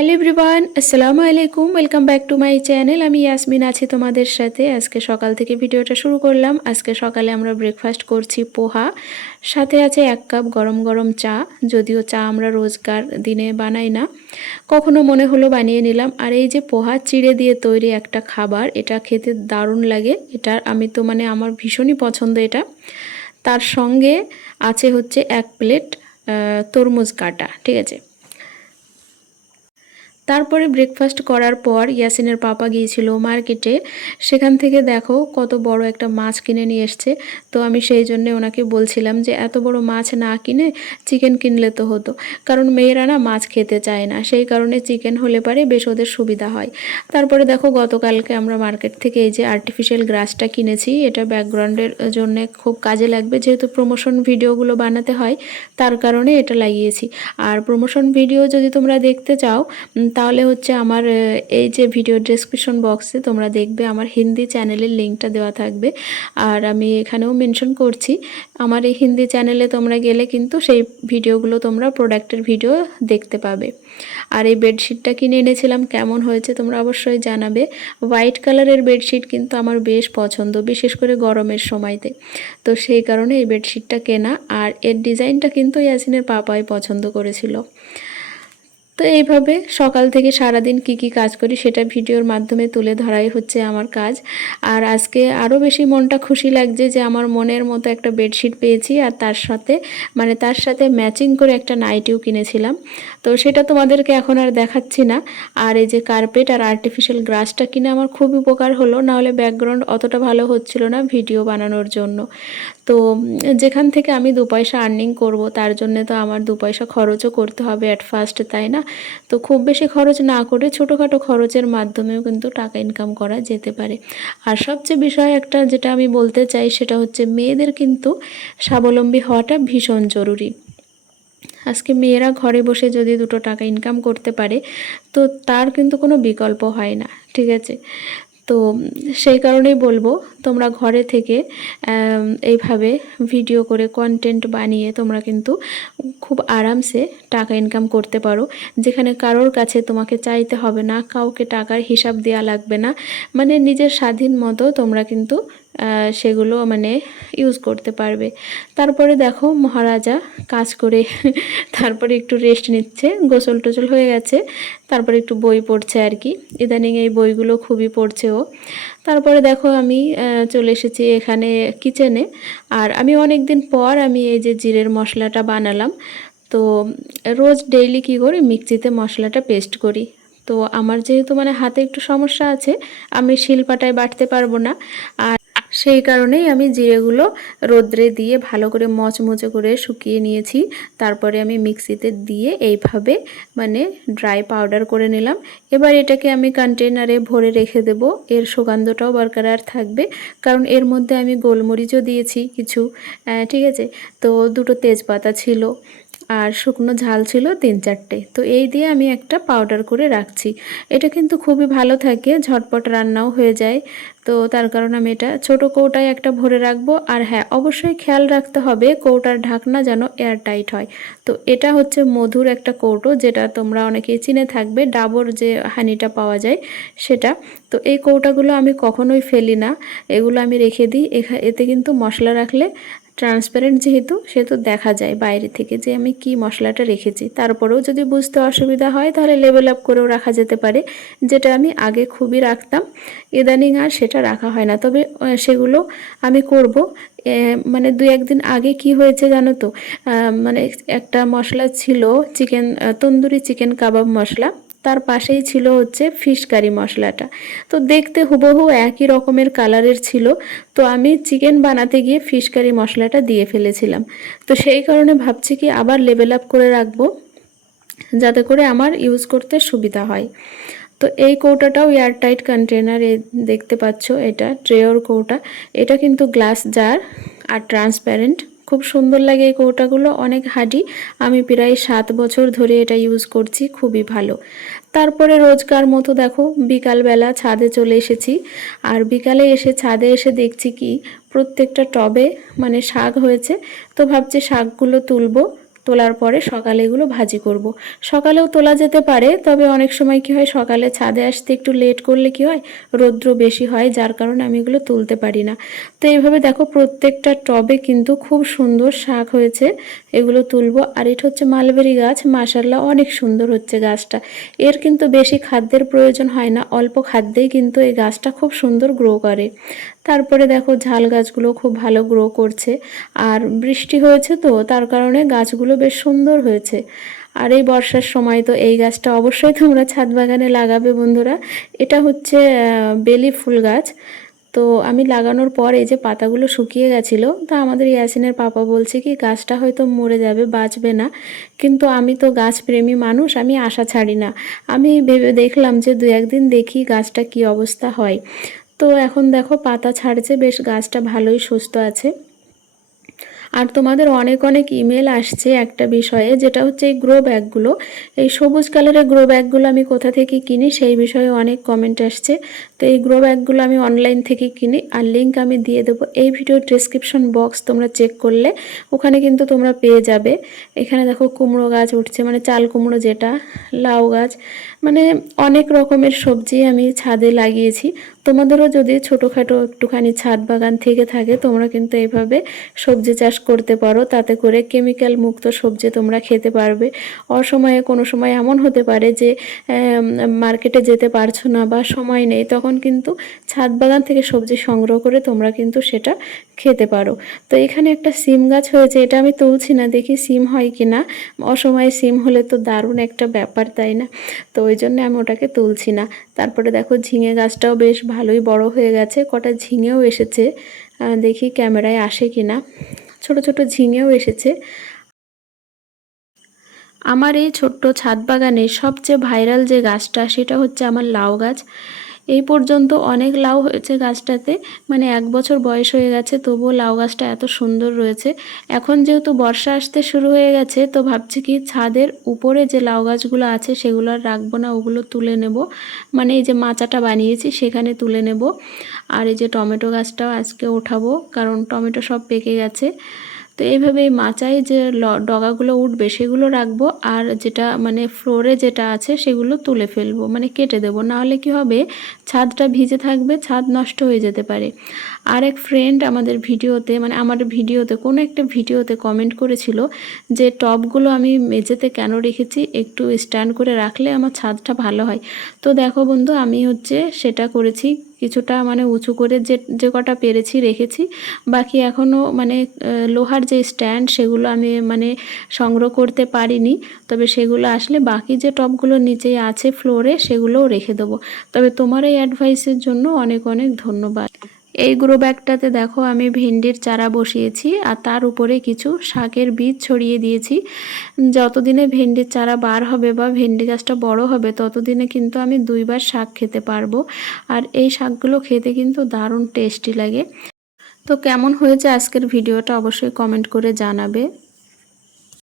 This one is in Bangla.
হ্যালো এভরিওয়ান, আসসালামু আলাইকুম। Welcome back to my channel. আমি ইয়াসমিন আছি তোমাদের সাথে। আজকে সকাল থেকে ভিডিওটা শুরু করলাম। আজকে সকালে আমরা ব্রেকফাস্ট করছি পোহা, সাথে আছে 1 কাপ গরম গরম চা। যদিও চা আমরা রোজকার দিনে বানাই না, কখনো মনে হলো বানিয়ে নিলাম। আর এই যে পোহা চিড়ে দিয়ে তৈরি একটা খাবার, এটা খেতে দারুণ লাগে। এটা আমি তো আমার ভীষণই পছন্দ এটা। তার সঙ্গে আছে হচ্ছে 1 প্লেট তরমুজ কাটা, ঠিক আছে। তারপরে ব্রেকফাস্ট করার পর ইয়াসিনের পাপা গিয়েছিল মার্কেটে। সেখান থেকে দেখো কত বড় একটা মাছ কিনে নিয়ে এসছে। তো আমি সেই জন্য ওনাকে বলছিলাম যে এত বড় মাছ না কিনে চিকেন কিনলে তো হতো, কারণ মেয়েরা না মাছ খেতে চায় না, সেই কারণে চিকেন হলে পারে বেশ ওদের সুবিধা হয়। তারপরে দেখো গতকালকে আমরা মার্কেট থেকে এই যে আর্টিফিশিয়াল গ্রাসটা কিনেছি। এটা ব্যাকগ্রাউন্ডের জন্য খুব কাজে লাগবে, যেহেতু প্রমোশন ভিডিওগুলো বানাতে হয় তার কারণে এটা লাগিয়েছি। আর প্রমোশন ভিডিও যদি তোমরা দেখতে চাও তাহলে হচ্ছে আমার এই যে ভিডিও ডেসক্রিপশন বক্সে তোমরা দেখবে আমার হিন্দি চ্যানেলের লিঙ্কটা দেওয়া থাকবে। আর আমি এখানেও মেনশন করছি, আমার এই হিন্দি চ্যানেলে তোমরা গেলে কিন্তু সেই ভিডিওগুলো তোমরা প্রোডাক্টের ভিডিও দেখতে পাবে। আর এই বেডশিটটা কিনে এনেছিলাম, কেমন হয়েছে তোমরা অবশ্যই জানাবে। হোয়াইট কালারের বেডশিট কিন্তু আমার বেশ পছন্দ, বিশেষ করে গরমের সময়তে। তো সেই কারণে এই বেডশিটটা কেনা। আর এর ডিজাইনটা কিন্তু ইয়াসিনের পাপাই পছন্দ করেছিল। তো এইভাবে সকাল থেকে সারাদিন কি কাজ করি সেটা ভিডিওর মাধ্যমে তুলে ধরাই হচ্ছে আমার কাজ। আর আজকে আরও বেশি মনটা খুশি লাগছে যে আমার মনের মতো একটা বেডশিট পেয়েছি, আর তার সাথে ম্যাচিং করে একটা নাইটিও কিনেছিলাম। তো সেটা তোমাদেরকে এখন আর দেখাচ্ছি না। আর এই যে কার্পেট আর আর্টিফিশিয়াল গ্রাসটা কিনে আমার খুব উপকার হলো, নাহলে ব্যাকগ্রাউন্ড অতটা ভালো হচ্ছিল না ভিডিও বানানোর জন্য। তো যেখান থেকে আমি 2 পয়সা আর্নিং করব, তার জন্য তো আমার 2 পয়সা খরচও করতে হবে অ্যাট ফার্স্ট, তাই না? তো খুব বেশি খরচ না করে ছোটোখাটো খরচের মাধ্যমেও কিন্তু টাকা ইনকাম করা যেতে পারে। আর সবচেয়ে বিষয় একটা যেটা আমি বলতে চাই সেটা হচ্ছে মেয়েদের কিন্তু স্বাবলম্বী হওয়াটা ভীষণ জরুরি। আজকে মেয়েরা ঘরে বসে যদি 2 টাকা ইনকাম করতে পারে তো তার কিন্তু কোনো বিকল্প হয় না, ঠিক আছে। তো সেই কারণেই বলবো তোমরা ঘরে থেকে এইভাবে ভিডিও করে কন্টেন্ট বানিয়ে তোমরা কিন্তু খুব আরামসে টাকা ইনকাম করতে পারো, যেখানে কারোর কাছে তোমাকে চাইতে হবে না, কাউকে টাকার হিসাব দেওয়া লাগবে না। নিজের স্বাধীন মতো তোমরা কিন্তু সেগুলো ইউজ করতে পারবে। তারপরে দেখো মহারাজা কাজ করে তারপরে একটু রেস্ট নিচ্ছে, গোসল টোসল হয়ে গেছে, তারপরে একটু বই পড়ছে আর কি। ইদানিং এই বইগুলো খুবই পড়ছে ও। তারপরে দেখো আমি চলে এসেছি এখানে কিচেনে। আর আমি অনেক দিন পর আমি এই যে জিরের মশলাটা বানালাম। তো রোজ ডেইলি কী করি, মিক্সিতে মশলাটা পেস্ট করি। তো আমার যেহেতু হাতে একটু সমস্যা আছে, আমি শিলপাটায় বাটতে পারবো না। আর সেই কারণেই আমি জিরেগুলো রোদ্রে দিয়ে ভালো করে মচমচে করে শুকিয়ে নিয়েছি। তারপরে আমি মিক্সিতে দিয়ে এইভাবে ড্রাই পাউডার করে নিলাম। এবার এটাকে আমি কন্টেনারে ভরে রেখে দেব, এর সুগন্ধটাও বরকরার থাকবে, কারণ এর মধ্যে আমি গোলমরিচও দিয়েছি কিছু, ঠিক আছে। তো 2টো তেজপাতা ছিল, আর শুকনো ঝাল ছিল 3-4টে। তো এই দিয়ে আমি একটা পাউডার করে রাখছি। এটা কিন্তু খুবই ভালো থাকে, ঝটপট রান্নাও হয়ে যায়। তো তার কারণে আমি এটা ছোটো কৌটায় একটা ভরে রাখবো। আর হ্যাঁ, অবশ্যই খেয়াল রাখতে হবে কৌটার ঢাকনা যেন এয়ার টাইট হয়। তো এটা হচ্ছে মধুর একটা কৌটো, যেটা তোমরা অনেকেই চিনে থাকবে, ডাবর যে হানিটা পাওয়া যায় সেটা। তো এই কৌটাগুলো আমি কখনোই ফেলি না, এগুলো আমি রেখে দিই। এতে কিন্তু মশলা রাখলে ট্রান্সপারেন্ট সেহেতু দেখা যায় বাইরে থেকে যে আমি কি মশলাটা রেখেছি। তারপরেও যদি বুঝতে অসুবিধা হয় তাহলে লেভেল আপ করেও রাখা যেতে পারে, যেটা আমি আগে খুবই রাখতাম। ইদানিং আর সেটা রাখা হয় না, তবে সেগুলো আমি করব। 2-1 দিন আগে কি হয়েছে জানো তো, একটা মশলা ছিল চিকেন, তন্দুরি চিকেন কাবাব মশলা, তার পাশেই ছিল হচ্ছে ফিশ কারি মশলাটা। তো দেখতে হুবহু একই রকমের কালারের ছিল। তো আমি চিকেন বানাতে গিয়ে ফিশ কারি মশলাটা দিয়ে ফেলেছিলাম। তো সেই কারণে ভাবছি কি আবার লেভেল আপ করে রাখবো, যাতে করে আমার ইউজ করতে সুবিধা হয়। তো এই কৌটাটাও এয়ারটাইট কন্টেনারে দেখতে পাচ্ছ, এটা ট্রেওর কৌটা। এটা কিন্তু গ্লাস জার আর ট্রান্সপারেন্ট, খুব সুন্দর লাগে এই কৌটাগুলো, অনেক হার্ডি। আমি প্রায় 7 বছর ধরে এটা ইউজ করছি, খুবই ভালো। তারপরে রোজকার মতো দেখো বিকালবেলা ছাদে চলে এসেছি। আর বিকালে এসে ছাদে এসে দেখছি কি প্রত্যেকটা টবে শাক হয়েছে। তো ভাবছি শাকগুলো তুলবো। তো তোলার পরে সকালে এগুলো ভাজি করব। সকালেও তোলা যেতে পারে, তবে অনেক সময় কি হয় সকালে ছাদে আসতে একটু লেট করলে কি হয় রৌদ্র বেশি হয়, যার কারণে আমি এগুলো তুলতে পারি না। তো এইভাবে দেখো প্রত্যেকটা টবে কিন্তু খুব সুন্দর শাক হয়েছে, এগুলো তুলবো। আর এটা হচ্ছে মালবেরি গাছ, মাশাআল্লাহ অনেক সুন্দর হচ্ছে গাছটা। এর কিন্তু বেশি খাদ্যের প্রয়োজন হয় না, অল্প খাদ্যেই কিন্তু এই গাছটা খুব সুন্দর গ্রো করে। তারপরে দেখো ঝাল গাছগুলো খুব ভালো গ্রো করছে, আর বৃষ্টি হয়েছে তো তার কারণে গাছগুলো বেশ সুন্দর হয়েছে। আর এই বর্ষার সময় তো এই গাছটা অবশ্যই তোমরা ছাদ বাগানে লাগাবে বন্ধুরা। এটা হচ্ছে বেলি ফুল গাছ। তো আমি লাগানোর পর এই যে পাতাগুলো শুকিয়ে গেছিলো, তা আমাদের ইয়াসিনের পাপা বলছে কি গাছটা হয়তো মরে যাবে, বাঁচবে না। কিন্তু আমি তো গাছপ্রেমী মানুষ, আমি আশা ছাড়ি না। আমি ভেবে দেখলাম যে দু একদিন দেখি গাছটা কি অবস্থা হয়। তো এখন দেখো পাতা ছাড়ছে, বেশ গাছটা ভালোই সুস্থ আছে। আর তোমাদের অনেক অনেক ইমেল আসছে একটা বিষয়ে, যেটা হচ্ছে এই গ্রো ব্যাগগুলো, এই সবুজ কালারের গ্রো ব্যাগগুলো আমি কোথা থেকে কিনি সেই বিষয়ে অনেক কমেন্ট আসছে। তো এই গ্রো ব্যাগগুলো আমি অনলাইন থেকে কিনি, আর লিঙ্ক আমি দিয়ে দেবো এই ভিডিওর ডেসক্রিপশন বক্স, তোমরা চেক করলে ওখানে কিন্তু তোমরা পেয়ে যাবে। এখানে দেখো কুমড়ো গাছ উঠছে, মানে চাল কুমড়ো যেটা, লাউ গাছ, মানে অনেক রকমের সবজি আমি ছাদে লাগিয়েছি। তোমাদেরও যদি ছোটোখাটো একটুখানি ছাদ বাগান থেকে থাকে তোমরা কিন্তু এইভাবে সবজি চাষ করতে পারো, তাতে করে কেমিক্যাল মুক্ত সবজি তোমরা খেতে পারবে। অসময়ে কোনো সময় এমন হতে পারে যে মার্কেটে যেতে পারছো না বা সময় নেই, তখন কিন্তু ছাদ বাগান থেকে সবজি সংগ্রহ করে তোমরা কিন্তু সেটা খেতে পারো। তো এখানে একটা সিম গাছ হয়েছে, এটা আমি তুলছি না, দেখি সিম হয় কি না। অসময়ে সিম হলে তো দারুণ একটা ব্যাপার, তাই না? তো ওই জন্য আমি ওটাকে তুলছি না। তারপরে দেখো ঝিঙে গাছটাও বেশ ভালোই বড় হয়ে গেছে, কটা ঝিঙেও এসেছে, দেখি ক্যামেরায় আসে কি না। ছোট ছোট ঝিঙেও এসেছে। আমার এই ছোট্ট ছাদ বাগানে সবচেয়ে ভাইরাল যে গাছটা সেটা হচ্ছে আমার লাউ গাছ। এই পর্যন্ত অনেক লাউ হয়েছে গাছটাতে, মানে 1 বছর বয়স হয়ে গেছে, তবুও লাউ গাছটা এত সুন্দর রয়েছে। এখন যেহেতু বর্ষা আসতে শুরু হয়ে গেছে, তো ভাবছি কি ছাদের উপরে যে লাউ গাছগুলো আছে সেগুলো আর রাখবো না, ওগুলো তুলে নেব, মানে এই যে মাচাটা বানিয়েছি সেখানে তুলে নেব। আর এই যে টমেটো গাছটাও আজকে ওঠাবো, কারণ টমেটো সব পেকে গেছে। তো এইভাবে এই মাচায় যে ডগাগুলো উঠবে সেগুলো রাখবো, আর যেটা মানে ফ্লোরে যেটা আছে সেগুলো তুলে ফেলবো, মানে কেটে দেবো, নাহলে কি হবে ছাদটা ভিজে থাকবে, ছাদ নষ্ট হয়ে যেতে পারে। আর এক ফ্রেন্ড আমাদের ভিডিওতে, মানে আমার ভিডিওতে কোনো একটা ভিডিওতে কমেন্ট করেছিল যে টবগুলো আমি মেঝেতে কেন রেখেছি, একটু স্ট্যান্ড করে রাখলে আমার ছাদটা ভালো হয়। তো দেখো বন্ধু, আমি হচ্ছে সেটা করেছি, কিছুটা মানে উঁচু করে যে যে কটা পেরেছি রেখেছি। বাকি এখনও মানে লোহার যে স্ট্যান্ড সেগুলো আমি মানে সংগ্রহ করতে পারিনি, তবে সেগুলো আসলে বাকি যে টবগুলো নিচেই আছে ফ্লোরে সেগুলোও রেখে দেবো। তবে তোমার এই অ্যাডভাইসের জন্য অনেক অনেক ধন্যবাদ। এই গ্রো ব্যাগটাতে দেখো আমি ভেন্ডির চারা বসিয়েছি, আর তার উপরে কিছু শাকের বীজ ছড়িয়ে দিয়েছি। যতদিনে ভেন্ডির চারা বার হবে বা ভেন্ডি গাছটা বড় হবে ততদিনে কিন্তু আমি 2বার শাক খেতে পারবো। আর এই শাকগুলো খেতে কিন্তু দারুণ টেস্টি লাগে। তো কেমন হয়েছে আজকের ভিডিওটা অবশ্যই কমেন্ট করে জানাবে।